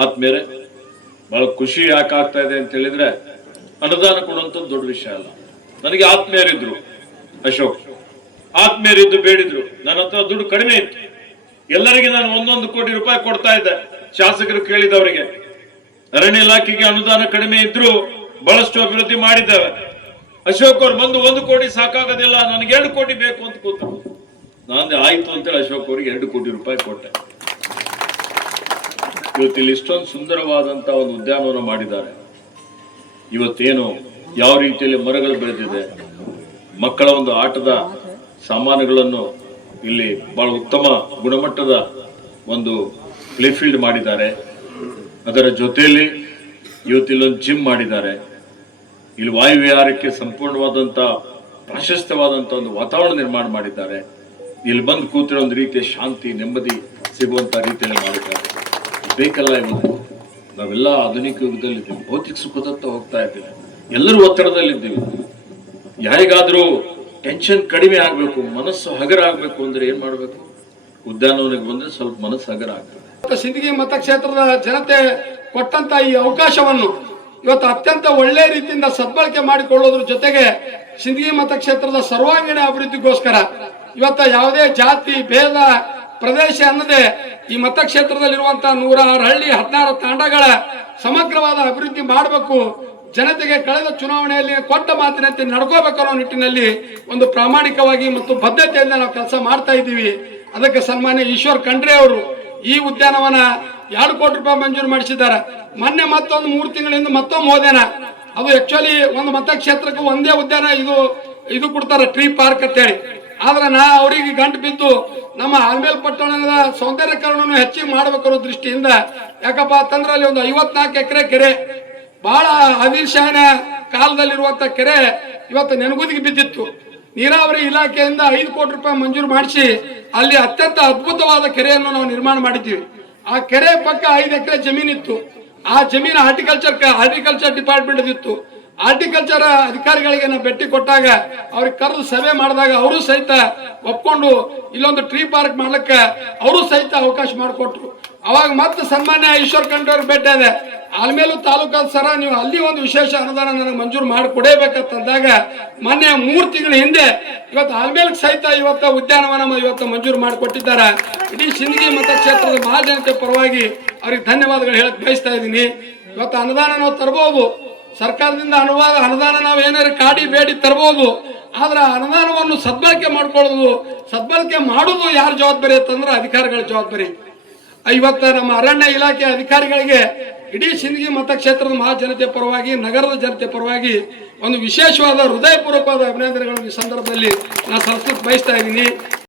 ಆದ್ಮೇಲೆ ಬಹಳ ಖುಷಿ ಯಾಕೆ ಆಗ್ತಾ ಇದೆ ಅಂತ ಹೇಳಿದ್ರೆ ಅನುದಾನ ಕೊಡುವಂಥದ್ದು ದೊಡ್ಡ ವಿಷಯ ಅಲ್ಲ. ನನಗೆ ಆತ್ಮೀಯರಿದ್ರು, ಅಶೋಕ್ ಆತ್ಮೀಯರಿದ್ದು ಬೇಡಿದ್ರು. ನನ್ನ ಹತ್ರ ದುಡ್ಡು ಕಡಿಮೆ ಇತ್ತು, ಎಲ್ಲರಿಗೆ ನಾನು 1 ಕೋಟಿ ರೂಪಾಯಿ ಕೊಡ್ತಾ ಇದ್ದೆ. ಶಾಸಕರು ಕೇಳಿದವರಿಗೆ ಅರಣ್ಯ ಇಲಾಖೆಗೆ ಅನುದಾನ ಕಡಿಮೆ ಇದ್ರು ಬಹಳಷ್ಟು ಅಭಿವೃದ್ಧಿ ಮಾಡಿದ್ದೇವೆ. ಅಶೋಕ್ ಅವ್ರು ಬಂದು 1 ಕೋಟಿ ಸಾಕಾಗೋದಿಲ್ಲ, ನನಗೆ 2 ಕೋಟಿ ಬೇಕು ಅಂತ ಕೂತರು. ನಾನು ಆಯ್ತು ಅಂತೇಳಿ ಅಶೋಕ್ ಅವ್ರಿಗೆ 2 ಕೋಟಿ ರೂಪಾಯಿ ಕೊಟ್ಟೆ. ಇವತ್ತಿಲ್ಲಿ ಇಷ್ಟೊಂದು ಸುಂದರವಾದಂತ ಒಂದು ಉದ್ಯಾನವನ ಮಾಡಿದ್ದಾರೆ. ಇವತ್ತೇನು ಯಾವ ರೀತಿಯಲ್ಲಿ ಮರಗಳು ಬೆಳೆದಿದೆ, ಮಕ್ಕಳ ಒಂದು ಆಟದ ಸಾಮಾನುಗಳನ್ನು ಇಲ್ಲಿ ಬಹಳ ಉತ್ತಮ ಗುಣಮಟ್ಟದ ಒಂದು ಪ್ಲೇಫೀಲ್ಡ್ ಮಾಡಿದ್ದಾರೆ. ಅದರ ಜೊತೆಯಲ್ಲಿ ಇವತ್ತಿಲ್ಲೊಂದು ಜಿಮ್ ಮಾಡಿದ್ದಾರೆ. ಇಲ್ಲಿ ವಾಯುವಿಹಾರಕ್ಕೆ ಸಂಪೂರ್ಣವಾದಂತ ಪ್ರಾಶಸ್ತ್ಯವಾದಂತ ಒಂದು ವಾತಾವರಣ ನಿರ್ಮಾಣ ಮಾಡಿದ್ದಾರೆ. ಇಲ್ಲಿ ಬಂದು ಕೂತಿರೋ ಒಂದು ರೀತಿಯ ಶಾಂತಿ ನೆಮ್ಮದಿ ಸಿಗುವಂತ ರೀತಿಯಲ್ಲಿ ಮಾಡಿದ್ದಾರೆ. ಬೇಕಲ್ಲ, ಇವತ್ತು ನಾವೆಲ್ಲ ಆಧುನಿಕ ಯುಗದಲ್ಲಿದ್ದೀವಿ, ಭೌತಿಕ ಸುಖದತ್ತ ಹೋಗ್ತಾ ಇದ್ದೀವಿ, ಎಲ್ಲರೂ ಒತ್ತಡದಲ್ಲಿದ್ದೀವಿ. ಯಾರಿಗಾದ್ರೂ ಟೆನ್ಷನ್ ಕಡಿಮೆ ಆಗ್ಬೇಕು, ಮನಸ್ಸು ಹಗರ ಆಗ್ಬೇಕು ಅಂದ್ರೆ ಏನ್ ಮಾಡ್ಬೇಕು? ಉದ್ಯಾನವನಕ್ಕೆ ಬಂದ್ರೆ ಸ್ವಲ್ಪ ಮನಸ್ಸು ಹಗರ ಆಗ್ತದೆ. ಸಿಂದಗಿ ಮತಕ್ಷೇತ್ರದ ಜನತೆ ಕೊಟ್ಟಂತ ಈ ಅವಕಾಶವನ್ನು ಇವತ್ತು ಅತ್ಯಂತ ಒಳ್ಳೆ ರೀತಿಯಿಂದ ಸದ್ಬಳಕೆ ಮಾಡಿಕೊಳ್ಳೋದ್ರ ಜೊತೆಗೆ ಸಿಂದಗಿ ಮತಕ್ಷೇತ್ರದ ಸರ್ವಾಂಗೀಣ ಅಭಿವೃದ್ಧಿಗೋಸ್ಕರ ಇವತ್ತ ಯಾವುದೇ ಜಾತಿ ಭೇದ ಪ್ರದೇಶ ಅನ್ನದೆ ಈ ಮತಕ್ಷೇತ್ರದಲ್ಲಿರುವಂತಹ 106 ಹಳ್ಳಿ 16 ತಾಂಡಗಳ ಸಮಗ್ರವಾದ ಅಭಿವೃದ್ಧಿ ಮಾಡಬೇಕು. ಜನತೆಗೆ ಕಳೆದ ಚುನಾವಣೆಯಲ್ಲಿ ಕೊಟ್ಟ ಮಾತಿನಂತೆ ನಡ್ಕೋಬೇಕನ್ನೋ ನಿಟ್ಟಿನಲ್ಲಿ ಒಂದು ಪ್ರಾಮಾಣಿಕವಾಗಿ ಮತ್ತು ಬದ್ಧತೆಯಿಂದ ನಾವು ಕೆಲಸ ಮಾಡ್ತಾ ಇದ್ದೀವಿ. ಅದಕ್ಕೆ ಸನ್ಮಾನ್ಯ ಈಶ್ವರ್ ಖಂಡ್ರೆ ಅವರು ಈ ಉದ್ಯಾನವನ 2 ಕೋಟಿ ರೂಪಾಯಿ ಮಂಜೂರು ಮಾಡಿಸಿದ್ದಾರೆ. ಮೊನ್ನೆ ಮತ್ತೊಂದು 3 ತಿಂಗಳಿಂದ ಮತ್ತೊಮ್ಮೆ ಹೋದೇನ, ಅದು ಆಕ್ಚುಲಿ ಒಂದು ಮತಕ್ಷೇತ್ರಕ್ಕೆ ಒಂದೇ ಉದ್ಯಾನ ಇದು ಕೊಡ್ತಾರೆ, ಟ್ರೀ ಪಾರ್ಕ್ ಅಂತೇಳಿ. ಆದ್ರೆ ನಾ ಅವರಿಗೆ ಗಂಟು ಬಿದ್ದು ನಮ್ಮ ಆಲ್ಮೇಲ್ ಪಟ್ಟಣದ ಸೌಂದರ್ಯೀಕರಣವನ್ನು ಹೆಚ್ಚಿಗೆ ಮಾಡಬೇಕನ್ನೋ ದೃಷ್ಟಿಯಿಂದ, ಯಾಕಪ್ಪ ಅಂತಂದ್ರೆ ಅಲ್ಲಿ ಒಂದು 54 ಎಕರೆ ಕೆರೆ, ಬಹಳ ಆದಿಲ್ ಶಾಹನ ಕಾಲದಲ್ಲಿರುವಂತ ಕೆರೆ ಇವತ್ತು ನೆನಗುದಿಗೆ ಬಿದ್ದಿತ್ತು. ನೀರಾವರಿ ಇಲಾಖೆಯಿಂದ 5 ಕೋಟಿ ರೂಪಾಯಿ ಮಂಜೂರು ಮಾಡಿಸಿ ಅಲ್ಲಿ ಅತ್ಯಂತ ಅದ್ಭುತವಾದ ಕೆರೆಯನ್ನು ನಾವು ನಿರ್ಮಾಣ ಮಾಡಿದ್ದೀವಿ. ಆ ಕೆರೆ ಪಕ್ಕ 5 ಎಕರೆ ಜಮೀನಿತ್ತು. ಆ ಜಮೀನು ಹಾರ್ಟಿಕಲ್ಚರ್ ಡಿಪಾರ್ಟ್ಮೆಂಟ್ ಇತ್ತು. ಹಾರ್ಟಿಕಲ್ಚರ್ ಅಧಿಕಾರಿಗಳಿಗೆ ನಾವು ಭೇಟಿ ಕೊಟ್ಟಾಗ ಅವ್ರಿಗೆ ಕರೆದು ಸಭೆ ಮಾಡಿದಾಗ ಅವರು ಸಹಿತ ಒಪ್ಕೊಂಡು ಇಲ್ಲೊಂದು ಟ್ರೀ ಪಾರ್ಕ್ ಮಾಡ್ಲಿಕ್ಕೆ ಅವರು ಸಹಿತ ಅವಕಾಶ ಮಾಡಿಕೊಟ್ರು. ಅವಾಗ ಮತ್ತೆ ಸನ್ಮಾನ್ಯ ಈಶ್ವರ್ ಖಂಡ್ರೆ ಅವ್ರಿಗೆ ಭೇಟಿ ಇದೆ. ಆಲ್ಮೇಲು ತಾಲೂಕಾದ ಸರ ನೀವು ಅಲ್ಲಿ ಒಂದು ವಿಶೇಷ ಅನುದಾನ ನನಗೆ ಮಂಜೂರು ಮಾಡಿ ಕೊಡಬೇಕಂತಂದಾಗ ಮೊನ್ನೆ 3 ತಿಂಗಳ ಹಿಂದೆ ಇವತ್ತು ಆಲ್ಮೇಲ್ ಸಹಿತ ಇವತ್ತು ಉದ್ಯಾನವನ ಇವತ್ತು ಮಂಜೂರು ಮಾಡಿಕೊಟ್ಟಿದ್ದಾರೆ. ಇಡೀ ಸಿಂದಗಿ ಮತಕ್ಷೇತ್ರದ ಮಹಾಜನತೆ ಪರವಾಗಿ ಅವ್ರಿಗೆ ಧನ್ಯವಾದಗಳು ಹೇಳಕ್ ಬಯಸ್ತಾ ಇದ್ದೀನಿ. ಇವತ್ತು ಅನುದಾನ ನಾವು ತರಬಹುದು, ಸರ್ಕಾರದಿಂದ ಅನುದಾನ ನಾವು ಏನಾದ್ರು ಕಾಡಿ ಬೇಡಿ ತರಬಹುದು. ಆದ್ರೆ ಅನುದಾನವನ್ನು ಸದ್ಬಳಕೆ ಸದ್ಬಳಕೆ ಮಾಡುವುದು ಯಾರ ಜವಾಬ್ದಾರಿ ಅಂತಂದ್ರೆ ಅಧಿಕಾರಿಗಳ ಜವಾಬ್ದಾರಿ. ಇವತ್ತು ನಮ್ಮ ಅರಣ್ಯ ಇಲಾಖೆ ಅಧಿಕಾರಿಗಳಿಗೆ ಇಡೀ ಸಿಂದಗಿ ಮತಕ್ಷೇತ್ರದ ಮಹಾಜನತೆ ಪರವಾಗಿ ನಗರದ ಜನತೆ ಪರವಾಗಿ ಒಂದು ವಿಶೇಷವಾದ ಹೃದಯಪೂರ್ವಕವಾದ ಅಭಿನಂದನೆಗಳನ್ನು ಈ ಸಂದರ್ಭದಲ್ಲಿ ನಾನು ಸಲ್ಲಿಸಲಿಕ್ಕೆ ಬಯಸ್ತಾ ಇದ್ದೀನಿ.